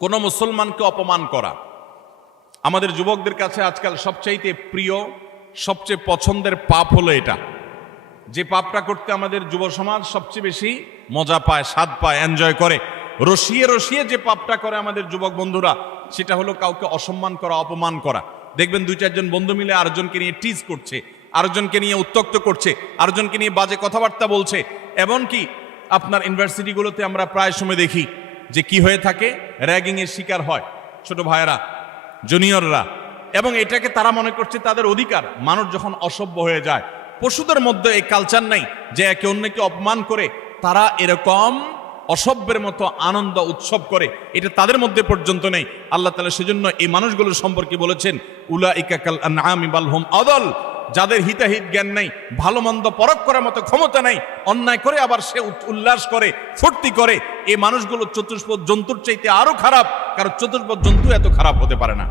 কোনো মুসলমানকে অপমান করা আমাদের যুবকদের কাছে আজকাল সবচাইতে প্রিয়, সবচেয়ে পছন্দের পাপ হলো এটা। যে পাপটা করতে আমাদের যুব সমাজ সবচেয়ে বেশি মজা পায়, স্বাদ পায়, এনজয় করে, রসিয়ে রসিয়ে যে পাপটা করে আমাদের যুবক বন্ধুরা, সেটা হলো কাউকে অসম্মান করা, অপমান করা। দেখবেন 2-4 জন বন্ধু মিলে আরেকজনকে নিয়ে টিজ করছে, আরেকজনকে নিয়ে উত্ত্যক্ত করছে, আরেকজনকে নিয়ে বাজে কথাবার্তা বলছে। এমনকি আপনার ইউনিভার্সিটিগুলোতে আমরা প্রায় সময় দেখি যে কি হয়ে থাকে, র্যাগিংয়ের শিকার হয় ছোট ভাইয়েরা, জুনিয়ররা, এবং এটাকে তারা মনে করছে তাদের অধিকার। মানুষ যখন অসভ্য হয়ে যায়, পশুদের মধ্যে এই কালচার নাই যে একে অন্যকে অপমান করে তারা এরকম অসভ্যের মতো আনন্দ উৎসব করে, এটা তাদের মধ্যে পর্যন্ত নেই। আল্লাহ তাআলা সেজন্য এই মানুষগুলোর সম্পর্কে বলেছেন, উলাইকা কাল আনআমি বাল হুম আদাল, যাদের হিতাহিত জ্ঞান নেই, ভালো মন্দ পরখ করার মতো ক্ষমতা নেই, অন্যায় করে আবার সে উল্লাস করে, ফুর্তি করে, এই মানুষগুলো চতুষ্পদ জন্তুর চাইতে আরো খারাপ, কারণ চতুষ্পদ জন্তু এত খারাপ হতে পারে না।